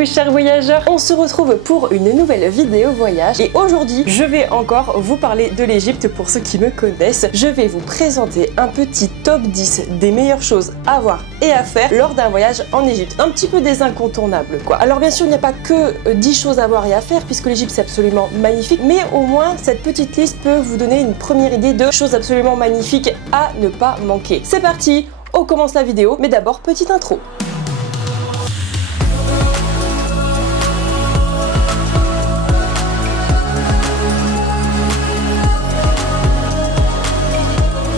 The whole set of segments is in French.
vous chers voyageurs, on se retrouve pour une nouvelle vidéo voyage et aujourd'hui je vais encore vous parler de l'Égypte. Pour ceux qui me connaissent, je vais vous présenter un petit top 10 des meilleures choses à voir et à faire lors d'un voyage en Égypte. Un petit peu des incontournables quoi. Alors bien sûr il n'y a pas que 10 choses à voir et à faire puisque l'Égypte c'est absolument magnifique, mais au moins cette petite liste peut vous donner une première idée de choses absolument magnifiques à ne pas manquer. C'est parti, on commence la vidéo, mais d'abord petite intro.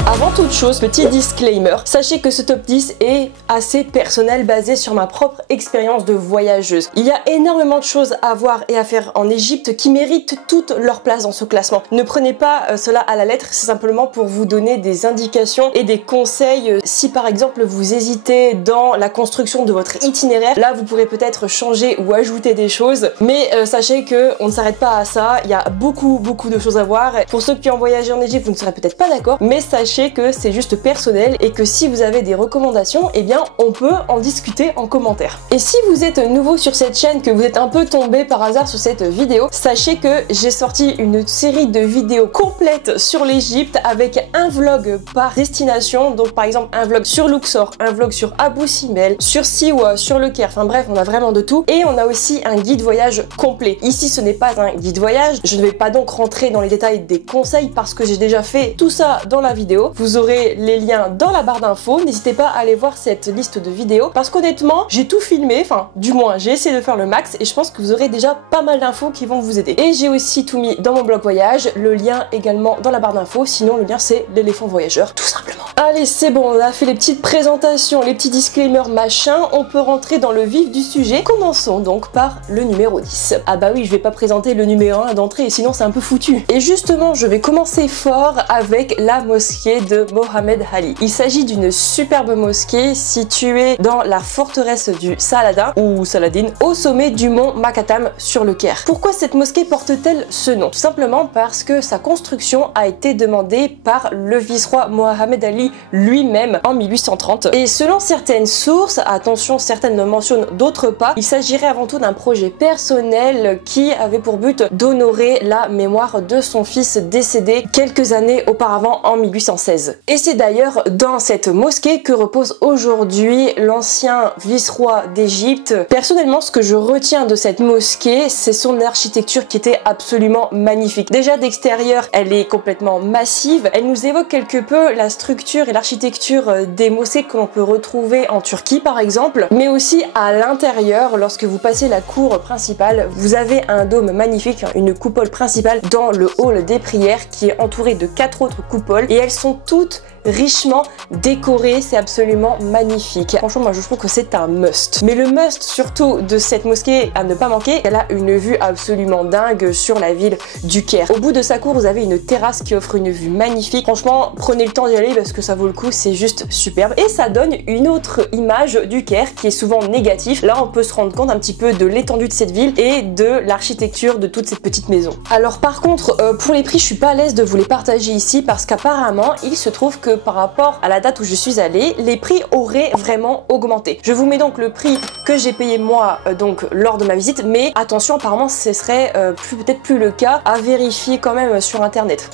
Avant toute chose, petit disclaimer, sachez que ce top 10 est assez personnel, basé sur ma propre expérience de voyageuse. Il y a énormément de choses à voir et à faire en Égypte qui méritent toute leur place dans ce classement. Ne prenez pas cela à la lettre, c'est simplement pour vous donner des indications et des conseils. Si par exemple vous hésitez dans la construction de votre itinéraire, là vous pourrez peut-être changer ou ajouter des choses, mais sachez que on ne s'arrête pas à ça, il y a beaucoup de choses à voir. Pour ceux qui ont voyagé en Égypte, vous ne serez peut-être pas d'accord, mais sachez que c'est juste personnel et que si vous avez des recommandations, eh bien on peut en discuter en commentaire. Et si vous êtes nouveau sur cette chaîne, que vous êtes un peu tombé par hasard sur cette vidéo, sachez que j'ai sorti une série de vidéos complètes sur l'Égypte avec un vlog par destination. Donc par exemple un vlog sur Luxor, un vlog sur Abu Simbel, sur Siwa, sur le Caire, enfin bref on a vraiment de tout. Et on a aussi un guide voyage complet. Ici ce n'est pas un guide voyage, je ne vais pas donc rentrer dans les détails des conseils parce que j'ai déjà fait tout ça dans la vidéo. Vous aurez les liens dans la barre d'infos, n'hésitez pas à aller voir cette liste de vidéos parce qu'honnêtement j'ai tout filmé, enfin du moins j'ai essayé de faire le max et je pense que vous aurez déjà pas mal d'infos qui vont vous aider. Et j'ai aussi tout mis dans mon blog voyage, le lien également dans la barre d'infos, sinon le lien c'est l'éléphant voyageur tout simplement. Allez c'est bon, on a fait les petites présentations, les petits disclaimers machin, on peut rentrer dans le vif du sujet. Commençons donc par le numéro 10. Ah bah oui, je vais pas présenter le numéro 1 d'entrée sinon c'est un peu foutu. Et justement je vais commencer fort avec la mosquée de Mohamed Ali. Il s'agit d'une superbe mosquée située dans la forteresse du Saladin ou Saladin au sommet du mont Makatam sur le Caire. Pourquoi cette mosquée porte-t-elle ce nom? Tout simplement parce que sa construction a été demandée par le vice-roi Mohamed Ali lui-même en 1830 et selon certaines sources, attention certaines le mentionnent, d'autres pas, il s'agirait avant tout d'un projet personnel qui avait pour but d'honorer la mémoire de son fils décédé quelques années auparavant en 1816. Et c'est d'ailleurs dans cette mosquée que repose aujourd'hui l'ancien vice-roi d'Égypte. Personnellement, ce que je retiens de cette mosquée, c'est son architecture qui était absolument magnifique. Déjà d'extérieur, elle est complètement massive. Elle nous évoque quelque peu la structure et l'architecture des mosquées que l'on peut retrouver en Turquie par exemple, mais aussi à l'intérieur, lorsque vous passez la cour principale, vous avez un dôme magnifique, une coupole principale dans le hall des prières qui est entouré de 4 autres coupoles et elles sont toutes richement décorées, c'est absolument magnifique. Franchement moi je trouve que c'est un must. Mais le must surtout de cette mosquée à ne pas manquer, elle a une vue absolument dingue sur la ville du Caire. Au bout de sa cour vous avez une terrasse qui offre une vue magnifique. Franchement prenez le temps d'y aller parce que ça vaut le coup, c'est juste superbe. Et ça donne une autre image du Caire qui est souvent négative. Là on peut se rendre compte un petit peu de l'étendue de cette ville et de l'architecture de toute cette petite maison. Alors par contre pour les prix je suis pas à l'aise de vous les partager ici parce qu'apparemment il se trouve que par rapport à la date où je suis allée, les prix auraient vraiment augmenté. Je vous mets donc le prix que j'ai payé moi donc lors de ma visite, mais attention apparemment ce serait peut-être plus le cas, à vérifier quand même sur internet.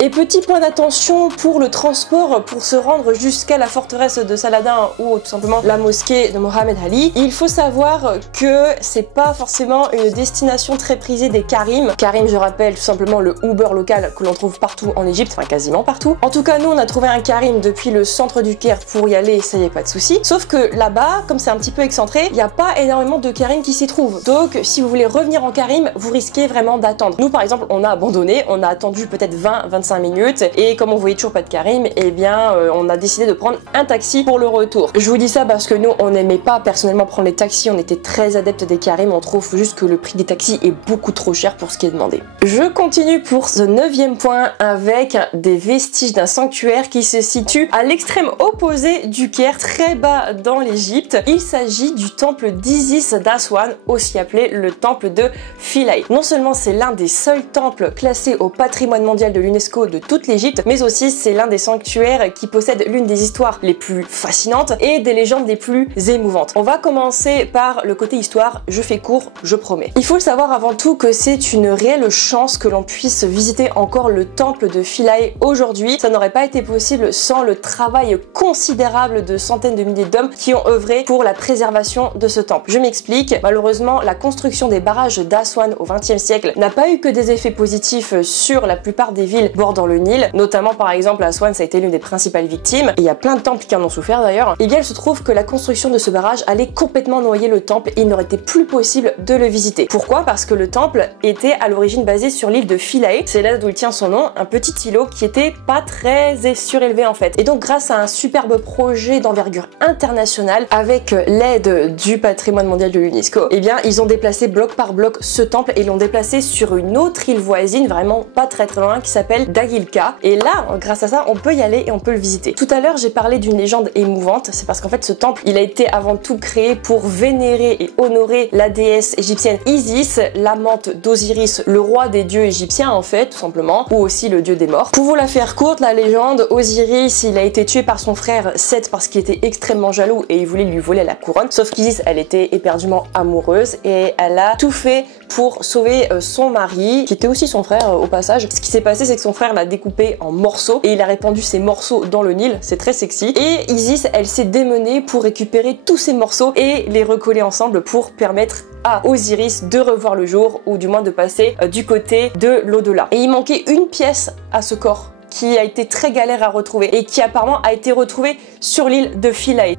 Et petit point d'attention pour le transport pour se rendre jusqu'à la forteresse de Saladin ou tout simplement la mosquée de Mohamed Ali. Il faut savoir que c'est pas forcément une destination très prisée des Karim. Karim, je rappelle, tout simplement le Uber local que l'on trouve partout en Égypte, enfin quasiment partout. En tout cas, nous on a trouvé un Karim depuis le centre du Caire pour y aller, ça y est, pas de souci. Sauf que là-bas, comme c'est un petit peu excentré, il n'y a pas énormément de Karim qui s'y trouvent. Donc si vous voulez revenir en Karim, vous risquez vraiment d'attendre. Nous par exemple, on a abandonné, on a attendu peut-être 20-25 minutes et comme on voyait toujours pas de Karim, eh bien on a décidé de prendre un taxi pour le retour. Je vous dis ça parce que nous on n'aimait pas personnellement prendre les taxis, on était très adeptes des Karim, on trouve juste que le prix des taxis est beaucoup trop cher pour ce qui est demandé. Je continue pour ce 9e point avec des vestiges d'un sanctuaire qui se situe à l'extrême opposé du Caire, très bas dans l'Égypte. Il s'agit du temple d'Isis d'Aswan, aussi appelé le temple de Philae. Non seulement c'est l'un des seuls temples classés au patrimoine mondial de l'UNESCO l'UNESCO de toute l'Égypte, mais aussi c'est l'un des sanctuaires qui possède l'une des histoires les plus fascinantes et des légendes les plus émouvantes. On va commencer par le côté histoire, je fais court, je promets. Il faut le savoir avant tout que c'est une réelle chance que l'on puisse visiter encore le temple de Philae aujourd'hui. Ça n'aurait pas été possible sans le travail considérable de centaines de milliers d'hommes qui ont œuvré pour la préservation de ce temple. Je m'explique, malheureusement la construction des barrages d'Aswan au XXe siècle n'a pas eu que des effets positifs sur la plupart des villes bordant le Nil, notamment par exemple Aswan, ça a été l'une des principales victimes, et il y a plein de temples qui en ont souffert d'ailleurs. Et bien il se trouve que la construction de ce barrage allait complètement noyer le temple et il n'aurait été plus possible de le visiter. Pourquoi? Parce que le temple était à l'origine basé sur l'île de Philae, c'est là d'où il tient son nom, un petit îlot qui était pas très surélevé en fait. Et donc grâce à un superbe projet d'envergure internationale avec l'aide du patrimoine mondial de l'UNESCO, eh bien ils ont déplacé bloc par bloc ce temple et l'ont déplacé sur une autre île voisine, vraiment pas très loin, qui s'appelle Dagilka. Et là, grâce à ça, on peut y aller et on peut le visiter. Tout à l'heure, j'ai parlé d'une légende émouvante, c'est parce qu'en fait ce temple, il a été avant tout créé pour vénérer et honorer la déesse égyptienne Isis, l'amante d'Osiris, le roi des dieux égyptiens en fait, tout simplement, ou aussi le dieu des morts. Pour vous la faire courte, la légende, Osiris, il a été tué par son frère Seth parce qu'il était extrêmement jaloux et il voulait lui voler la couronne, sauf qu'Isis, elle était éperdument amoureuse et elle a tout fait pour sauver son mari, qui était aussi son frère au passage. Ce qui s'est passé, c'est que son frère l'a découpé en morceaux et il a répandu ces morceaux dans le Nil, c'est très sexy. Et Isis, elle s'est démenée pour récupérer tous ces morceaux et les recoller ensemble pour permettre à Osiris de revoir le jour, ou du moins de passer du côté de l'au-delà. Et il manquait une pièce à ce corps qui a été très galère à retrouver et qui apparemment a été retrouvée sur l'île de Philae.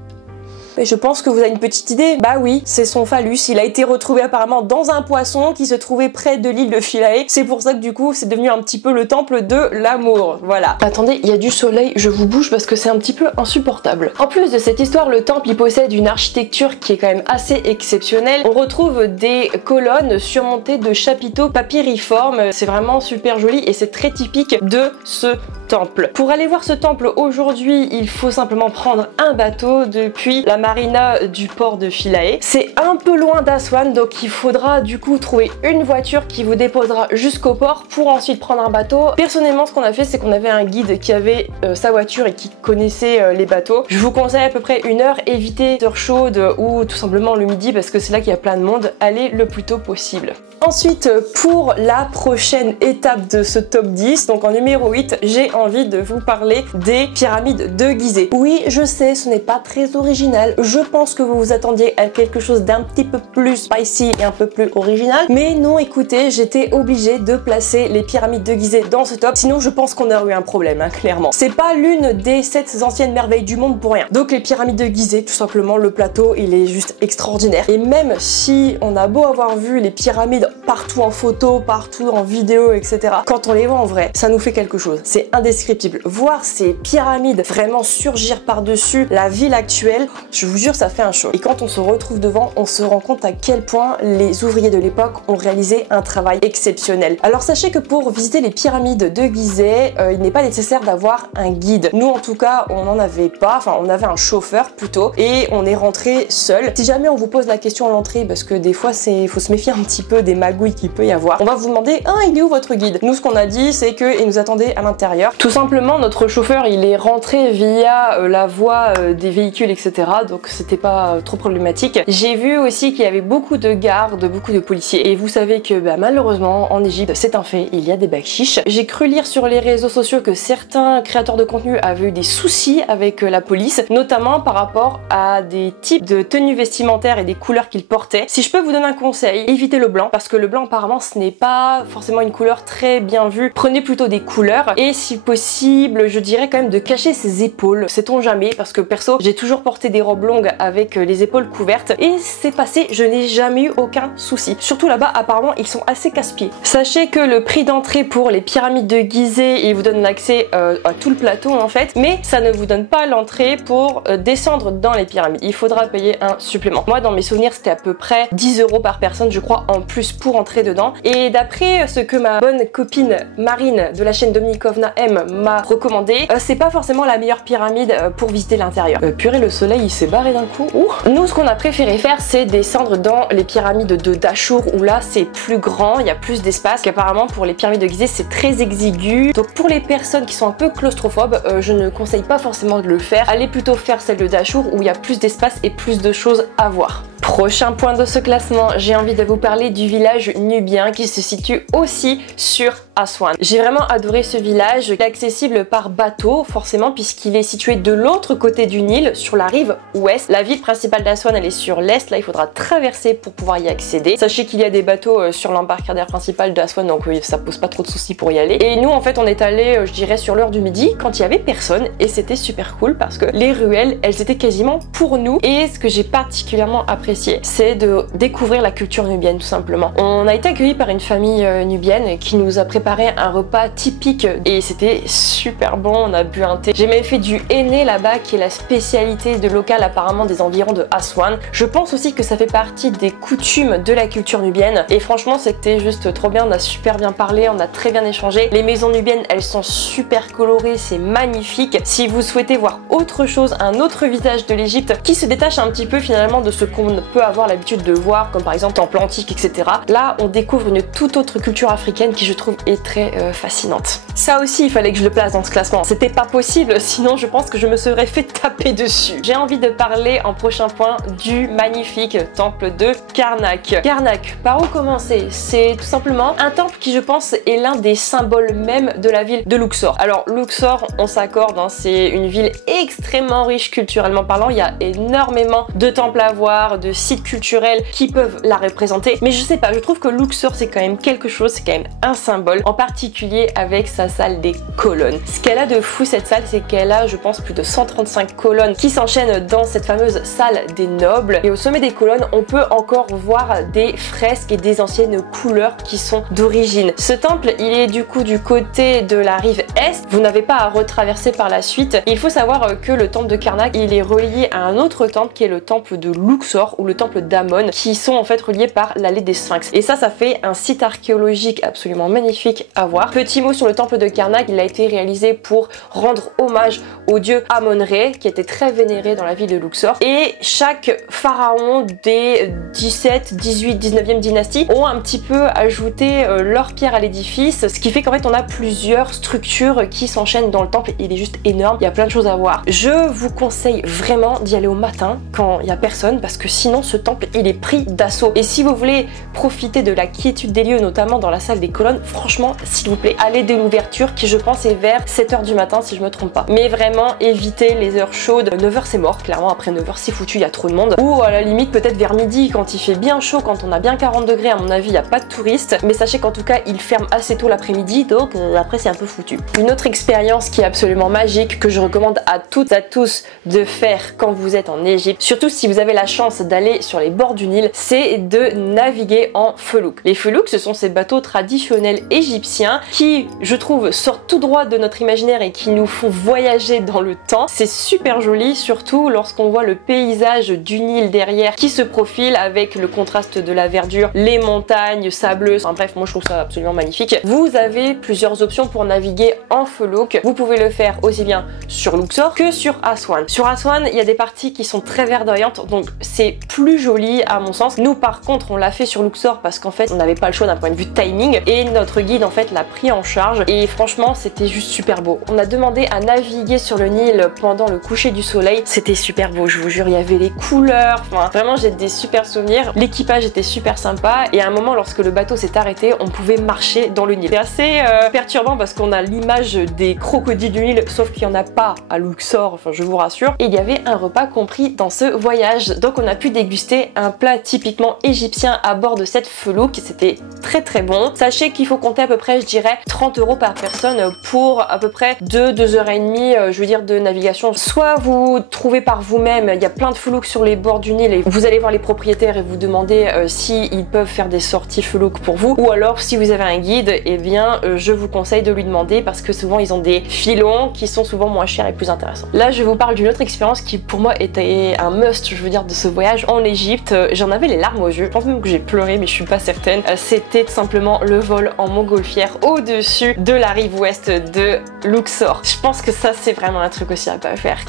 Et je pense que vous avez une petite idée. Bah oui, c'est son phallus. Il a été retrouvé apparemment dans un poisson qui se trouvait près de l'île de Philae. C'est pour ça que du coup, c'est devenu un petit peu le temple de l'amour. Voilà. Attendez, il y a du soleil, je vous bouge parce que c'est un petit peu insupportable. En plus de cette histoire, le temple, il possède une architecture qui est quand même assez exceptionnelle. On retrouve des colonnes surmontées de chapiteaux papyriformes. C'est vraiment super joli et c'est très typique de ce temple. Pour aller voir ce temple aujourd'hui, il faut simplement prendre un bateau depuis la marina du port de Philae. C'est un peu loin d'Aswan, donc il faudra du coup trouver une voiture qui vous déposera jusqu'au port pour ensuite prendre un bateau. Personnellement, ce qu'on a fait, c'est qu'on avait un guide qui avait sa voiture et qui connaissait les bateaux. Je vous conseille à peu près 1 heure, évitez les heures chaudes ou tout simplement le midi parce que c'est là qu'il y a plein de monde. Allez le plus tôt possible. Ensuite, pour la prochaine étape de ce top 10, donc en numéro 8, j'ai envie de vous parler des pyramides de Gizeh. Oui, je sais, ce n'est pas très original. Je pense que vous vous attendiez à quelque chose d'un petit peu plus spicy et un peu plus original. Mais non, écoutez, j'étais obligée de placer les pyramides de Gizeh dans ce top. Sinon, je pense qu'on aurait eu un problème, hein, clairement. C'est pas l'une des 7 anciennes merveilles du monde pour rien. Donc les pyramides de Gizeh, tout simplement, le plateau, il est juste extraordinaire. Et même si on a beau avoir vu les pyramides partout en photo, partout en vidéo, etc. Quand on les voit en vrai, ça nous fait quelque chose. C'est indescriptible. Voir ces pyramides vraiment surgir par-dessus la ville actuelle, je vous jure, ça fait un choc. Et quand on se retrouve devant, on se rend compte à quel point les ouvriers de l'époque ont réalisé un travail exceptionnel. Alors sachez que pour visiter les pyramides de Gizeh, il n'est pas nécessaire d'avoir un guide. Nous en tout cas, on n'en avait pas, enfin on avait un chauffeur plutôt, et on est rentré seul. Si jamais on vous pose la question à l'entrée, parce que des fois il faut se méfier un petit peu des magouilles qu'il peut y avoir, on va vous demander « Ah, il est où votre guide ?» Nous, ce qu'on a dit, c'est qu'il nous attendait à l'intérieur. Tout simplement, notre chauffeur, il est rentré via la voie des véhicules, etc. Donc, c'était pas trop problématique. J'ai vu aussi qu'il y avait beaucoup de gardes, beaucoup de policiers. Et vous savez que malheureusement, en Égypte, c'est un fait, il y a des bakchiches. J'ai cru lire sur les réseaux sociaux que certains créateurs de contenu avaient eu des soucis avec la police, notamment par rapport à des types de tenues vestimentaires et des couleurs qu'ils portaient. Si je peux vous donner un conseil, évitez le blanc, parce que le blanc apparemment ce n'est pas forcément une couleur très bien vue. Prenez plutôt des couleurs et si possible je dirais quand même de cacher ses épaules, sait-on jamais, parce que perso j'ai toujours porté des robes longues avec les épaules couvertes et c'est passé, je n'ai jamais eu aucun souci. Surtout là-bas apparemment ils sont assez casse-pieds. Sachez que le prix d'entrée pour les pyramides de Gizeh, il vous donne l'accès à tout le plateau en fait, mais ça ne vous donne pas l'entrée pour descendre dans les pyramides. Il faudra payer un supplément. Moi dans mes souvenirs c'était à peu près 10 € par personne je crois en plus pour entrer dedans. Et d'après ce que ma bonne copine Marine de la chaîne Dominikovna M m'a recommandé, c'est pas forcément la meilleure pyramide pour visiter l'intérieur. Purée, le soleil il s'est s'est barré d'un coup. Ouh. Nous, ce qu'on a préféré faire, c'est descendre dans les pyramides de Dashur, où là c'est plus grand, il y a plus d'espace. Qu'apparemment pour les pyramides de Gizeh c'est très exigu. Donc pour les personnes qui sont un peu claustrophobes, je ne conseille pas forcément de le faire. Allez plutôt faire celle de Dashur où il y a plus d'espace et plus de choses à voir. Prochain point de ce classement, j'ai envie de vous parler du village nubien qui se situe aussi sur Aswan. J'ai vraiment adoré ce village, il est accessible par bateau forcément puisqu'il est situé de l'autre côté du Nil, sur la rive ouest. La ville principale d'Aswan elle est sur l'est, là il faudra traverser pour pouvoir y accéder. Sachez qu'il y a des bateaux sur l'embarcadère principal d'Aswan, donc ça pose pas trop de soucis pour y aller. Et nous en fait on est allé, je dirais sur l'heure du midi quand il y avait personne et c'était super cool parce que les ruelles elles étaient quasiment pour nous. Et ce que j'ai particulièrement apprécié c'est de découvrir la culture nubienne tout simplement. On a été accueillis par une famille nubienne qui nous a préparé un repas typique et c'était super bon, on a bu un thé. J'ai même fait du henné là-bas qui est la spécialité de local apparemment des environs de Aswan. Je pense aussi que ça fait partie des coutumes de la culture nubienne et franchement c'était juste trop bien, on a super bien parlé, on a très bien échangé. Les maisons nubiennes elles sont super colorées, c'est magnifique. Si vous souhaitez voir autre chose, un autre visage de l'Égypte qui se détache un petit peu finalement de ce qu'on peut avoir l'habitude de voir comme par exemple temple antique etc. Là on découvre une toute autre culture africaine qui je trouve est très fascinante. Ça aussi il fallait que je le place dans ce classement, c'était pas possible sinon je pense que je me serais fait taper dessus. J'ai envie de parler en prochain point du magnifique temple de Karnak. Karnak, par où commencer? C'est tout simplement un temple qui je pense est l'un des symboles même de la ville de Luxor. Alors Luxor on s'accorde, hein, c'est une ville extrêmement riche culturellement parlant, il y a énormément de temples à voir, de sites culturels qui peuvent la représenter, mais je sais pas, je trouve que Luxor c'est quand même quelque chose, c'est quand même un symbole, en particulier avec sa salle des colonnes. Ce qu'elle a de fou cette salle, c'est qu'elle a je pense plus de 135 colonnes qui s'enchaînent dans cette fameuse salle des nobles, et au sommet des colonnes on peut encore voir des fresques et des anciennes couleurs qui sont d'origine. Ce temple il est du coup du côté de la rive est, vous n'avez pas à retraverser par la suite. Il faut savoir que le temple de Karnak il est relié à un autre temple qui est le temple de Luxor ou le temple d'Amon, qui sont en fait reliés par l'allée des Sphinx, et ça fait un site archéologique absolument magnifique à voir. Petit mot sur le temple de Karnak, il a été réalisé pour rendre hommage au dieu Amon-Ré qui était très vénéré dans la ville de Luxor, et chaque pharaon des 17, 18, 19e dynastie ont un petit peu ajouté leur pierre à l'édifice, ce qui fait qu'en fait on a plusieurs structures qui s'enchaînent dans le temple. Il est juste énorme, il y a plein de choses à voir. Je vous conseille vraiment d'y aller au matin quand il y a personne parce que sinon ce temple il est pris d'assaut. Et si vous voulez profiter de la quiétude des lieux, notamment dans la salle des colonnes, franchement s'il vous plaît allez dès l'ouverture qui je pense est vers 7h du matin si je me trompe pas. Mais vraiment évitez les heures chaudes. 9h c'est mort, clairement après 9h c'est foutu, il y a trop de monde. Ou à la limite peut-être vers midi quand il fait bien chaud, quand on a bien 40 degrés à mon avis il n'y a pas de touristes. Mais sachez qu'en tout cas il ferme assez tôt l'après-midi, donc après c'est un peu foutu. Une autre expérience qui est absolument magique que je recommande à toutes et à tous de faire quand vous êtes en Égypte, surtout si vous avez la chance d'aller sur les bords du Nil, c'est de naviguer en felouk. Les felouks ce sont ces bateaux traditionnels égyptiens qui je trouve sortent tout droit de notre imaginaire et qui nous font voyager dans le temps. C'est super joli, surtout lorsqu'on voit le paysage du Nil derrière qui se profile avec le contraste de la verdure, les montagnes sableuses, enfin bref moi je trouve ça absolument magnifique. Vous avez plusieurs options pour naviguer en felouk, vous pouvez le faire aussi bien sur Luxor que sur Aswan. Sur Aswan il y a des parties qui sont très verdoyantes donc c'est plus joli à mon sens. Nous par contre on l'a fait sur Luxor parce qu'en fait on n'avait pas le choix d'un point de vue timing et notre guide en fait l'a pris en charge et franchement c'était juste super beau. On a demandé à naviguer sur le Nil pendant le coucher du soleil, c'était super beau, je vous jure, il y avait les couleurs, enfin vraiment j'ai des super souvenirs. L'équipage était super sympa et à un moment lorsque le bateau s'est arrêté on pouvait marcher dans le Nil. C'est assez perturbant parce qu'on a l'image des crocodiles du Nil sauf qu'il n'y en a pas à Luxor, enfin je vous rassure, et il y avait un repas compris dans ce voyage, donc on a pu déguster un plat typiquement égyptien à bord de cette felouk, c'était très bon. Sachez qu'il faut compter à peu près je dirais 30 € par personne pour à peu près 2-2h30 je veux dire de navigation. Soit vous trouvez par vous-même, il y a plein de felouks sur les bords du Nil et vous allez voir les propriétaires et vous demandez si ils peuvent faire des sorties felouk pour vous, ou alors si vous avez un guide, eh bien je vous conseille de lui demander parce que souvent ils ont des filons qui sont souvent moins chers et plus intéressants. Là je vous parle d'une autre expérience qui pour moi était un must, je veux dire, de ce voyage en Égypte. J'en avais les larmes aux yeux, je pense même que j'ai pleuré mais je suis pas certaine. C'était tout simplement le vol en montgolfière au-dessus de la rive ouest de Luxor. Je pense que ça c'est vraiment un truc aussi à pas faire.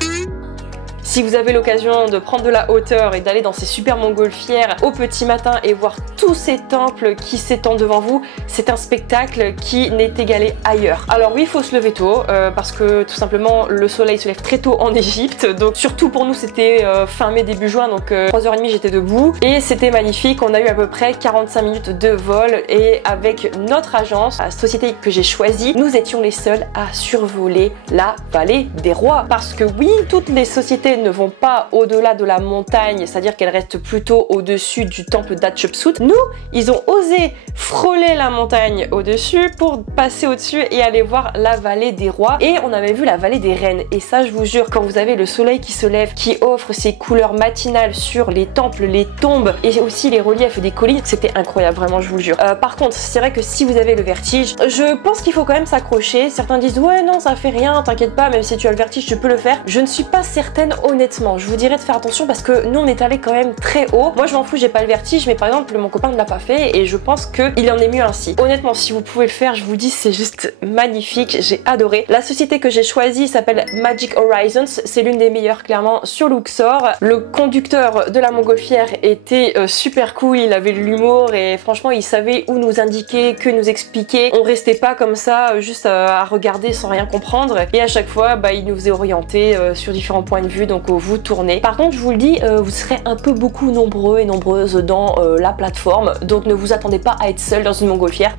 Si vous avez l'occasion de prendre de la hauteur et d'aller dans ces super montgolfières au petit matin et voir tous ces temples qui s'étendent devant vous, c'est un spectacle qui n'est égalé ailleurs. Alors oui, il faut se lever tôt parce que tout simplement le soleil se lève très tôt en Égypte, donc surtout pour nous c'était fin mai début juin, donc 3h30 j'étais debout et c'était magnifique. On a eu à peu près 45 minutes de vol et avec notre agence, la société que j'ai choisie, nous étions les seuls à survoler la vallée des rois, parce que oui, toutes les sociétés ne vont pas au-delà de la montagne, c'est-à-dire qu'elles restent plutôt au-dessus du temple d'Hatshepsut. Nous, ils ont osé frôler la montagne au-dessus pour passer au-dessus et aller voir la vallée des rois, et on avait vu la vallée des reines. Et ça, je vous jure, quand vous avez le soleil qui se lève, qui offre ses couleurs matinales sur les temples, les tombes et aussi les reliefs des collines, c'était incroyable, vraiment, je vous le jure. Par contre, c'est vrai que si vous avez le vertige, je pense qu'il faut quand même s'accrocher. Certains disent ouais non, ça fait rien, t'inquiète pas, même si tu as le vertige tu peux le faire. Je ne suis pas certaine, honnêtement. Je vous dirais de faire attention parce que nous on est allé quand même très haut. Moi je m'en fous, j'ai pas le vertige, mais par exemple mon copain ne l'a pas fait et je pense qu'il en est mieux ainsi. Honnêtement, si vous pouvez le faire, je vous dis, c'est juste magnifique, j'ai adoré. La société que j'ai choisie s'appelle Magic Horizons, c'est l'une des meilleures clairement sur Luxor. Le conducteur de la montgolfière était super cool, il avait de l'humour et franchement il savait où nous indiquer, que nous expliquer. On restait pas comme ça juste à regarder sans rien comprendre, et à chaque fois il nous faisait orienter sur différents points de vue, donc vous tournez. Par contre je vous le dis, vous serez un peu beaucoup nombreux et nombreuses dans la plateforme, donc ne vous attendez pas à être seul dans une montgolfière.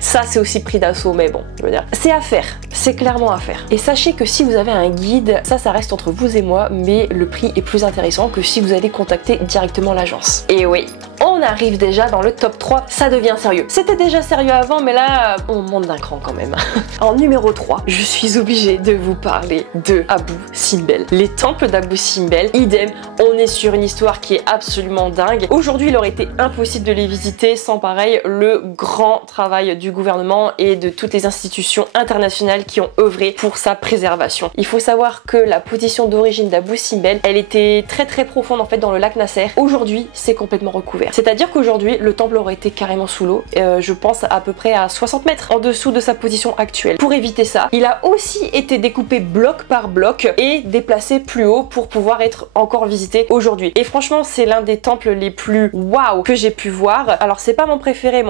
Ça c'est aussi pris d'assaut, mais bon, je veux dire, c'est à faire, c'est clairement à faire. Et sachez que si vous avez un guide, ça reste entre vous et moi, mais le prix est plus intéressant que si vous allez contacter directement l'agence. Et oui, on arrive déjà dans le top 3, ça devient sérieux. C'était déjà sérieux avant, mais là, on monte d'un cran quand même. En numéro 3, je suis obligée de vous parler de Abu Simbel. Les temples d'Abu Simbel, idem, on est sur une histoire qui est absolument dingue. Aujourd'hui, il aurait été impossible de les visiter sans pareil le grand travail du gouvernement et de toutes les institutions internationales qui ont œuvré pour sa préservation. Il faut savoir que la position d'origine d'Abu Simbel, elle était très profonde en fait dans le lac Nasser. Aujourd'hui, c'est complètement recouvert. C'est-à-dire qu'aujourd'hui, le temple aurait été carrément sous l'eau, je pense à peu près à 60 mètres en dessous de sa position actuelle. Pour éviter ça, il a aussi été découpé bloc par bloc et déplacé plus haut pour pouvoir être encore visité aujourd'hui. Et franchement, c'est l'un des temples les plus waouh que j'ai pu voir. Alors c'est pas mon préféré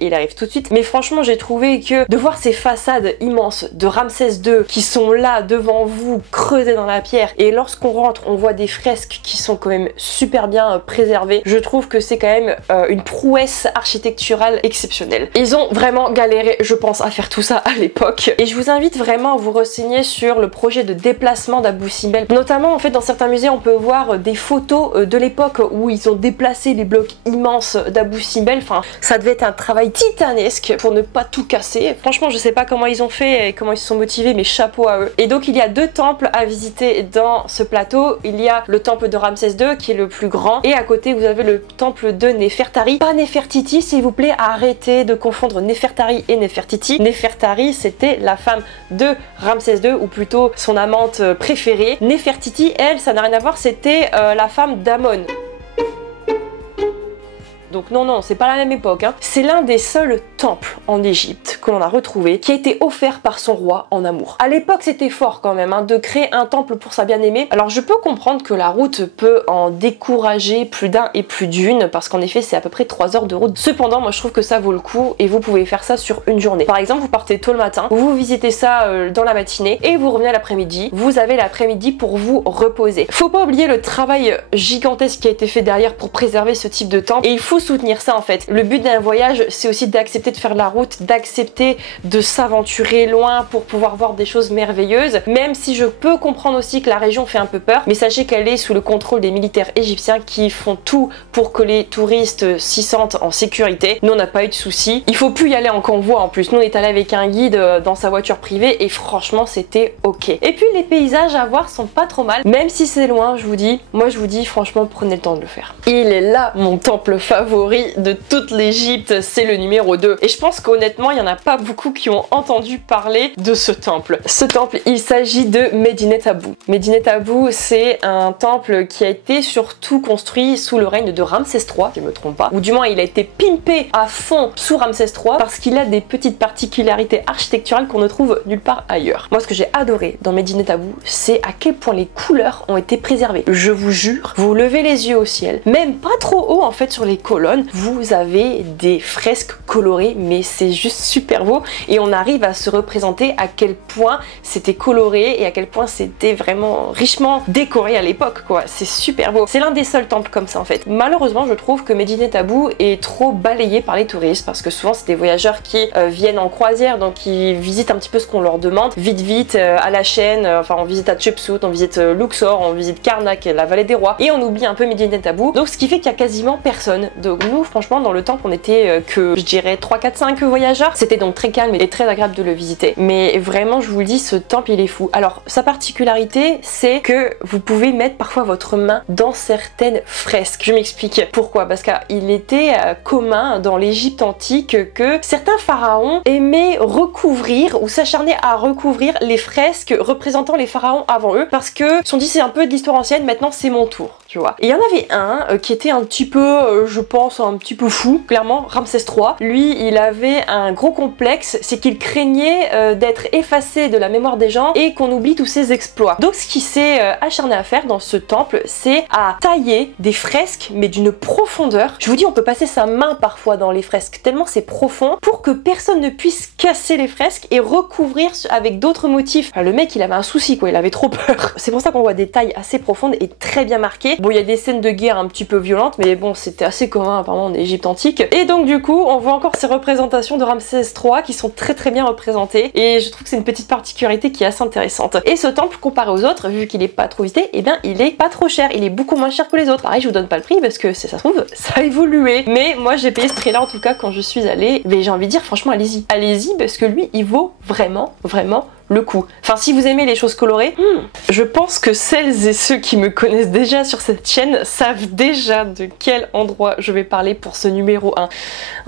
il arrive tout de suite, mais franchement j'ai trouvé que de voir ces façades immenses de Ramsès II qui sont là devant vous, creusées dans la pierre, et lorsqu'on rentre, on voit des fresques qui sont quand même super bien préservées. Je trouve que c'est quand même une prouesse architecturale exceptionnelle. Ils ont vraiment galéré, je pense, à faire tout ça à l'époque. Et je vous invite vraiment à vous renseigner sur le projet de déplacement d'Abu Simbel. Notamment, en fait, dans certains musées, on peut voir des photos de l'époque où ils ont déplacé les blocs immenses d'Abu Simbel. Enfin, ça devait être un travail titanesque pour ne pas tout casser. Franchement, je sais pas comment ils ont fait et comment ils se sont motivés, mais chapeau à eux. Et donc, il y a deux temples à visiter dans ce plateau. Il y a le temple de Ramsès II, qui est le plus grand, et à côté, vous avez le temple de Néfertari. Pas Néfertiti, s'il vous plaît, arrêtez de confondre Néfertari et Néfertiti. Néfertari, c'était la femme de Ramsès II, ou plutôt son amante préférée. Néfertiti, elle, ça n'a rien à voir, c'était la femme d'Amon. Donc non, c'est pas la même époque, hein. C'est l'un des seuls temples en Égypte que l'on a retrouvé qui a été offert par son roi en amour. À l'époque, c'était fort quand même, hein, de créer un temple pour sa bien-aimée. Alors je peux comprendre que la route peut en décourager plus d'un et plus d'une, parce qu'en effet, c'est à peu près 3 heures de route. Cependant, moi je trouve que ça vaut le coup et vous pouvez faire ça sur une journée. Par exemple, vous partez tôt le matin, vous visitez ça dans la matinée et vous revenez à l'après-midi. Vous avez l'après-midi pour vous reposer. Faut pas oublier le travail gigantesque qui a été fait derrière pour préserver ce type de temple, et il faut soutenir ça en fait. Le but d'un voyage, c'est aussi d'accepter de faire la route, d'accepter de s'aventurer loin pour pouvoir voir des choses merveilleuses, même si je peux comprendre aussi que la région fait un peu peur, mais sachez qu'elle est sous le contrôle des militaires égyptiens qui font tout pour que les touristes s'y sentent en sécurité. Nous on n'a pas eu de soucis. Il faut plus y aller en convoi en plus. Nous on est allé avec un guide dans sa voiture privée et franchement c'était ok. Et puis les paysages à voir sont pas trop mal, même si c'est loin, je vous dis. Moi je vous dis franchement, prenez le temps de le faire. Il est là mon temple favori favori de toute l'Égypte, c'est le numéro 2. Et je pense qu'honnêtement, il n'y en a pas beaucoup qui ont entendu parler de ce temple. Ce temple, il s'agit de Medinet Habu. Medinet Habu, c'est un temple qui a été surtout construit sous le règne de Ramsès III, si je ne me trompe pas. Ou du moins, il a été pimpé à fond sous Ramsès III parce qu'il a des petites particularités architecturales qu'on ne trouve nulle part ailleurs. Moi, ce que j'ai adoré dans Medinet Habu, c'est à quel point les couleurs ont été préservées. Je vous jure, vous levez les yeux au ciel, même pas trop haut en fait sur les colonnes, vous avez des fresques colorées, mais c'est juste super beau et on arrive à se représenter à quel point c'était coloré et à quel point c'était vraiment richement décoré à l'époque, quoi. C'est super beau. C'est l'un des seuls temples comme ça en fait. Malheureusement, je trouve que Medinet Habu est trop balayé par les touristes parce que souvent c'est des voyageurs qui viennent en croisière, donc ils visitent un petit peu ce qu'on leur demande, vite à la chaîne, enfin on visite Hatshepsut, on visite Luxor, on visite Karnak, la vallée des rois, et on oublie un peu Medinet Habu, donc ce qui fait qu'il y a quasiment personne. Donc nous franchement dans le temple on était que je dirais 3, 4, 5 voyageurs, c'était donc très calme et très agréable de le visiter, mais vraiment je vous le dis, ce temple il est fou. Alors sa particularité c'est que vous pouvez mettre parfois votre main dans certaines fresques. Je m'explique pourquoi, parce qu'il était commun dans l'Égypte antique que certains pharaons aimaient recouvrir ou s'acharner à recouvrir les fresques représentant les pharaons avant eux, parce que sont dit c'est un peu de l'histoire ancienne, maintenant c'est mon tour, tu vois. Et il y en avait un qui était un petit peu, je pense, un petit peu fou, clairement, Ramsès III. Lui, il avait un gros complexe, c'est qu'il craignait d'être effacé de la mémoire des gens et qu'on oublie tous ses exploits. Donc ce qu'il s'est acharné à faire dans ce temple, c'est à tailler des fresques, mais d'une profondeur. Je vous dis, on peut passer sa main parfois dans les fresques, tellement c'est profond, pour que personne ne puisse casser les fresques et recouvrir avec d'autres motifs. Enfin, le mec, il avait un souci, quoi, il avait trop peur. C'est pour ça qu'on voit des tailles assez profondes et très bien marquées. Bon, il y a des scènes de guerre un petit peu violentes, mais bon, c'était assez commun apparemment en Égypte antique. Et donc du coup, on voit encore ces représentations de Ramsès III qui sont très bien représentées, et je trouve que c'est une petite particularité qui est assez intéressante. Et ce temple, comparé aux autres, vu qu'il est pas trop visité, et bien il est pas trop cher, il est beaucoup moins cher que les autres. Pareil, je vous donne pas le prix parce que ça se trouve, ça a évolué. Mais moi j'ai payé ce prix là en tout cas quand je suis allée, mais j'ai envie de dire franchement allez-y. Allez-y parce que lui il vaut vraiment le coup. Enfin, si vous aimez les choses colorées, je pense que celles et ceux qui me connaissent déjà sur cette chaîne savent déjà de quel endroit je vais parler pour ce numéro 1.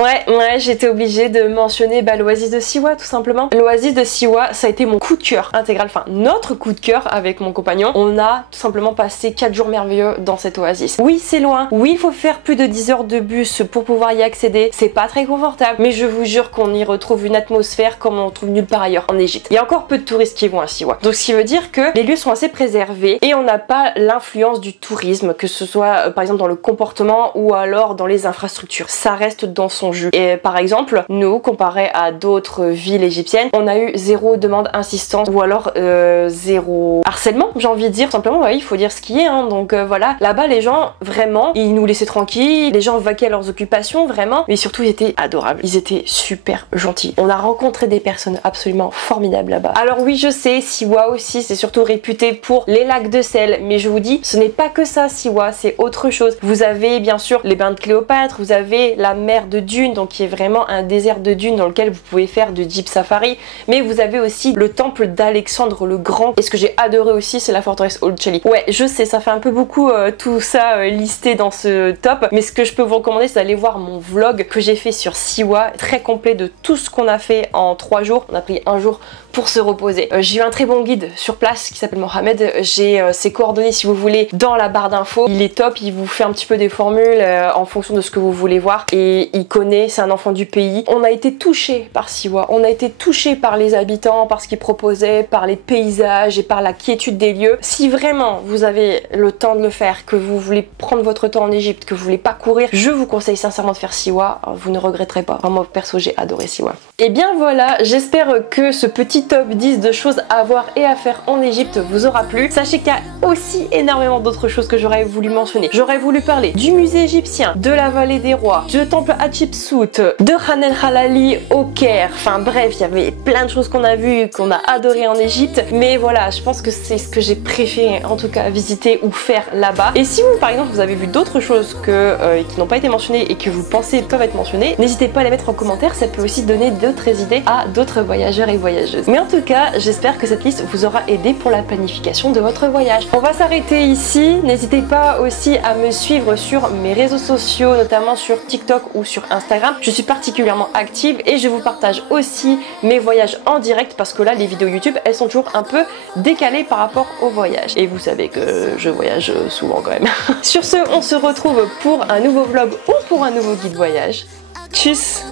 Ouais, j'étais obligée de mentionner l'oasis de Siwa tout simplement. L'oasis de Siwa, ça a été mon coup de cœur intégral, enfin notre coup de cœur avec mon compagnon. On a tout simplement passé 4 jours merveilleux dans cette oasis. Oui, c'est loin, oui, il faut faire plus de 10 heures de bus pour pouvoir y accéder, c'est pas très confortable, mais je vous jure qu'on y retrouve une atmosphère comme on trouve nulle part ailleurs en Égypte. Il y a encore peu de touristes qui vont à Siwa. Donc ce qui veut dire que les lieux sont assez préservés et on n'a pas l'influence du tourisme, que ce soit par exemple dans le comportement ou alors dans les infrastructures. Ça reste dans son jus. Et par exemple, nous, comparé à d'autres villes égyptiennes, on a eu 0 demande insistante ou alors 0 harcèlement, j'ai envie de dire. Tout simplement, il faut dire ce qui est. Hein. Donc voilà, là-bas les gens, vraiment, ils nous laissaient tranquilles, les gens vaquaient à leurs occupations, vraiment. Mais surtout, ils étaient adorables. Ils étaient super gentils. On a rencontré des personnes absolument formidables là-bas. Alors oui, je sais, Siwa aussi, c'est surtout réputé pour les lacs de sel, mais je vous dis, ce n'est pas que ça, Siwa, c'est autre chose. Vous avez bien sûr les bains de Cléopâtre, vous avez la mer de Dunes, donc qui est vraiment un désert de dunes dans lequel vous pouvez faire de jeep safari, mais vous avez aussi le temple d'Alexandre le Grand, et ce que j'ai adoré aussi, c'est la forteresse Old Chali. Ouais, je sais, ça fait un peu beaucoup tout ça listé dans ce top, mais ce que je peux vous recommander, c'est d'aller voir mon vlog que j'ai fait sur Siwa, très complet de tout ce qu'on a fait en 3 jours. On a pris un jour pour se reposer. J'ai eu un très bon guide sur place qui s'appelle Mohamed. J'ai ses coordonnées si vous voulez dans la barre d'infos. Il est top, il vous fait un petit peu des formules en fonction de ce que vous voulez voir, et il connaît, c'est un enfant du pays. On a été touché par Siwa, on a été touché par les habitants, par ce qu'ils proposaient, par les paysages et par la quiétude des lieux. Si vraiment vous avez le temps de le faire, que vous voulez prendre votre temps en Égypte, que vous voulez pas courir, je vous conseille sincèrement de faire Siwa, vous ne regretterez pas. Enfin, moi perso j'ai adoré Siwa. Et bien voilà, j'espère que ce petit top 10 de choses à voir et à faire en Égypte vous aura plu. Sachez qu'il y a aussi énormément d'autres choses que j'aurais voulu mentionner. J'aurais voulu parler du musée égyptien, de la vallée des rois, du temple Hatshepsut, de Khan el-Halali au Caire. Enfin bref, il y avait plein de choses qu'on a vues, qu'on a adoré en Égypte. Mais voilà, je pense que c'est ce que j'ai préféré en tout cas visiter ou faire là-bas. Et si vous par exemple vous avez vu d'autres choses qui n'ont pas été mentionnées et que vous pensez peuvent être mentionnées, n'hésitez pas à les mettre en commentaire, ça peut aussi donner d'autres idées à d'autres voyageurs et voyageuses. Mais en tout tout cas, j'espère que cette liste vous aura aidé pour la planification de votre voyage. On va s'arrêter ici. N'hésitez pas aussi à me suivre sur mes réseaux sociaux, notamment sur TikTok ou sur Instagram. Je suis particulièrement active et je vous partage aussi mes voyages en direct parce que là, les vidéos YouTube, elles sont toujours un peu décalées par rapport au voyage. Et vous savez que je voyage souvent quand même. Sur ce, on se retrouve pour un nouveau vlog ou pour un nouveau guide voyage. Tchuss!